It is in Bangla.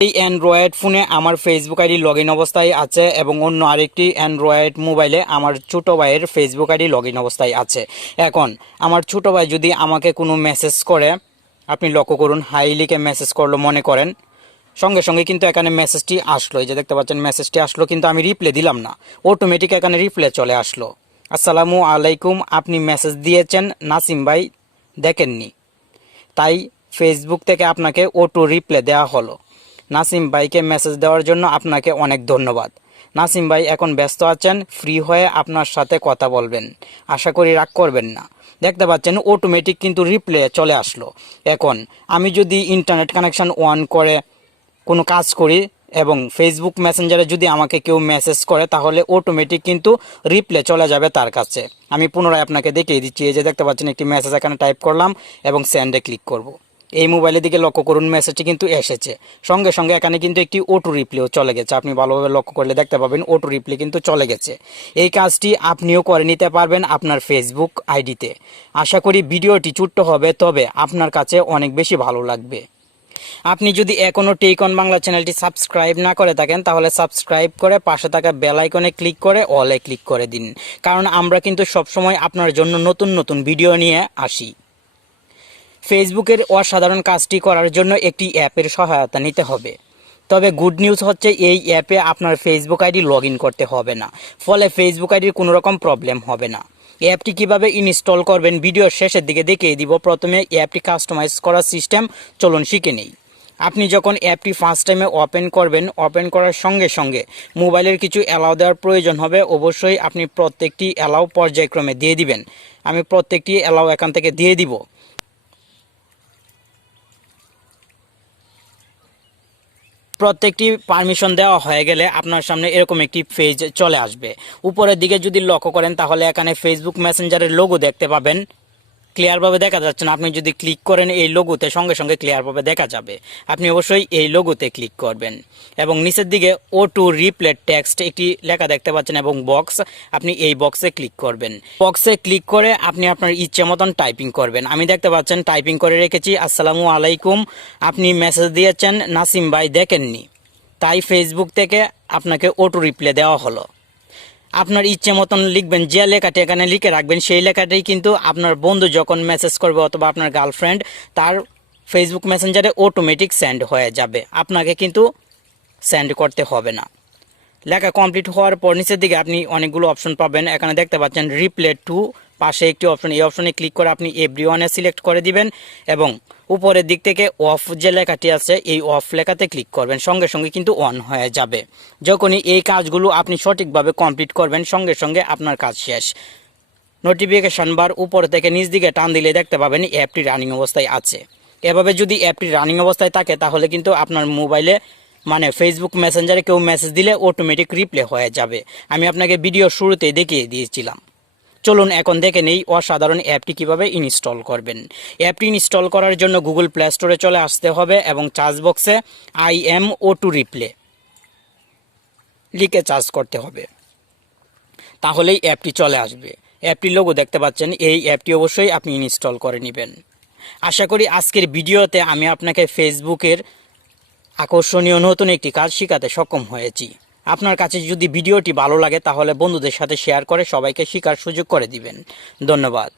এই অ্যান্ড্রয়েড ফোনে আমার ফেসবুক আইডি লগ ইন অবস্থায় আছে এবং অন্য আরেকটি অ্যান্ড্রয়েড মোবাইলে আমার ছোটো ভাইয়ের ফেসবুক আইডি লগ ইন অবস্থায় আছে। এখন আমার ছোটো ভাই যদি আমাকে কোনো মেসেজ করে, আপনি লক্ষ্য করুন, হাই লিখে মেসেজ করলো মনে করেন, সঙ্গে সঙ্গে কিন্তু এখানে মেসেজটি আসলো, এই যে দেখতে পাচ্ছেন মেসেজটি আসলো, কিন্তু আমি রিপ্লাই দিলাম না, অটোমেটিক এখানে রিপ্লাই চলে আসলো, আসসালামু আলাইকুম, আপনি মেসেজ দিয়েছেন নাসিম ভাই দেখেননি, তাই ফেসবুক থেকে আপনাকে অটো রিপ্লাই দেওয়া হলো। নাসিম ভাইকে মেসেজ দেওয়ার জন্য আপনাকে অনেক ধন্যবাদ। নাসিম ভাই এখন ব্যস্ত আছেন, ফ্রি হয়ে আপনার সাথে কথা বলবেন, আশা করি রাগ করবেন না। দেখতে পাচ্ছেন অটোমেটিক কিন্তু রিপ্লাই চলে আসলো। এখন আমি যদি ইন্টারনেট কানেকশন অন করে কোনো কাজ করি এবং ফেসবুক মেসেঞ্জারে যদি আমাকে কেউ মেসেজ করে, তাহলে অটোমেটিক কিন্তু রিপ্লাই চলে যাবে তার কাছে। আমি পুনরায় আপনাকে দেখিয়ে দিচ্ছি, এই যে দেখতে পাচ্ছেন একটি মেসেজ এখানে টাইপ করলাম এবং সেন্ডে ক্লিক করব। এই মোবাইলের দিকে লক্ষ্য করুন, মেসেজটি কিন্তু এসেছে, সঙ্গে সঙ্গে এখানে কিন্তু একটি অটো রিপ্লাইও চলে গেছে। আপনি ভালোভাবে লক্ষ্য করলে দেখতে পাবেন অটো রিপ্লাই কিন্তু চলে গেছে। এই কাজটি আপনিও করে নিতে পারবেন আপনার ফেসবুক আইডিতে। আশা করি ভিডিওটি ছোট্ট হবে, তবে আপনার কাছে অনেক বেশি ভালো লাগবে। আপনি যদি এখনও টেক অন বাংলা চ্যানেলটি সাবস্ক্রাইব না করে থাকেন, তাহলে সাবস্ক্রাইব করে পাশে থাকা বেল আইকনে ক্লিক করে অলে ক্লিক করে দিন, কারণ আমরা কিন্তু সবসময় আপনার জন্য নতুন নতুন ভিডিও নিয়ে আসি। ফেসবুকের অসাধারণ কাজটি করার জন্য একটি অ্যাপের সহায়তা নিতে হবে। তবে গুড নিউজ হচ্ছে, এই অ্যাপে আপনার ফেসবুক আইডি লগ ইন করতে হবে না, ফলে ফেসবুক আইডির কোনো রকম প্রবলেম হবে না। অ্যাপটি কিভাবে ইনস্টল করবেন ভিডিওর শেষের দিকে দেখিয়ে দিব। প্রথমে অ্যাপটি কাস্টমাইজ করার সিস্টেম চলুন শিখে নেই। আপনি যখন অ্যাপটি ফার্স্ট টাইমে ওপেন করবেন, ওপেন করার সঙ্গে সঙ্গে মোবাইলের কিছু অ্যালাউ দেওয়ার প্রয়োজন হবে। অবশ্যই আপনি প্রত্যেকটি অ্যালাউ পর্যায়ক্রমে দিয়ে দিবেন। আমি প্রত্যেকটি অ্যালাউ এখান থেকে দিয়ে দিব। প্রত্যেকটি পারমিশন দেওয়া হয়ে গেলে আপনার সামনে এরকম একটি পেজ চলে আসবে। উপরের দিকে যদি লক্ষ্য করেন, তাহলে এখানে ফেসবুক মেসেঞ্জারের লোগো দেখতে পাবেন, ক্লিয়ারভাবে দেখা যাচ্ছে না। আপনি যদি ক্লিক করেন এই লোগোতে, সঙ্গে সঙ্গে ক্লিয়ারভাবে দেখা যাবে। আপনি অবশ্যই এই লোগোতে ক্লিক করবেন এবং নিচের দিকে ও টু রিপ্লে টেক্সট একটি লেখা দেখতে পাচ্ছেন এবং বক্স, আপনি এই বক্সে ক্লিক করবেন। বক্সে ক্লিক করে আপনি আপনার ইচ্ছে মতন টাইপিং করবেন। আমি দেখতে পাচ্ছেন টাইপিং করে রেখেছি, আসসালামু আলাইকুম, আপনি মেসেজ দিয়েছেন নাসিম ভাই দেখেননি, তাই ফেসবুক থেকে আপনাকে অটো রিপ্লে দেওয়া হলো। আপনার ইচ্ছে মতন লিখবেন, যে লেখাটি এখানে লিখে রাখবেন সেই লেখাটাই কিন্তু আপনার বন্ধু যখন মেসেজ করবে অথবা আপনার গার্লফ্রেন্ড, তার ফেসবুক মেসেঞ্জারে অটোমেটিক সেন্ড হয়ে যাবে, আপনাকে কিন্তু সেন্ড করতে হবে না। লেখা কমপ্লিট হওয়ার পর নিচের দিকে আপনি অনেকগুলো অপশন পাবেন। এখানে দেখতে পাচ্ছেন রিপ্লে টু, পাশে একটি অপশন, এই অপশনে ক্লিক করে আপনি এভরিওয়ানে সিলেক্ট করে দিবেন এবং উপরের দিক থেকে অফ যে লেখাটি আছে এই অফ লেখাতে ক্লিক করবেন, সঙ্গে সঙ্গে কিন্তু অন হয়ে যাবে। যখনই এই কাজগুলো আপনি সঠিকভাবে কমপ্লিট করবেন, সঙ্গে সঙ্গে আপনার কাজ শেষ। নোটিফিকেশন বার উপর থেকে নিচ দিকে টান দিলে দেখতে পাবেন অ্যাপটি রানিং অবস্থায় আছে। এভাবে যদি অ্যাপটি রানিং অবস্থায় থাকে, তাহলে কিন্তু আপনার মোবাইলে মানে ফেসবুক মেসেঞ্জারে কেউ মেসেজ দিলে অটোমেটিক রিপ্লে হয়ে যাবে। আমি আপনাকে ভিডিও শুরুতেই দেখিয়ে দিয়েছিলাম। চলুন এখন দেখে নেই অসাধারণ অ্যাপটি কিভাবে ইনস্টল করবেন। অ্যাপটি ইনস্টল করার জন্য গুগল প্লে স্টোরে চলে আসতে হবে এবং সার্চ বক্সে IM অটো রিপ্লে লিখে সার্চ করতে হবে, তাহলেই অ্যাপটি চলে আসবে। অ্যাপটির লোগো দেখতে পাচ্ছেন, এই অ্যাপটি অবশ্যই আপনি ইনস্টল করে নেবেন। আশা করি আজকের ভিডিওতে আমি আপনাকে ফেসবুকের আকর্ষণীয় নতুন একটি কাজ শেখাতে সক্ষম হয়েছি। আপনার কাছে যদি ভিডিওটি ভালো লাগে, তাহলে বন্ধুদের সাথে শেয়ার করে সবাইকে শেখার সুযোগ করে দিবেন। ধন্যবাদ।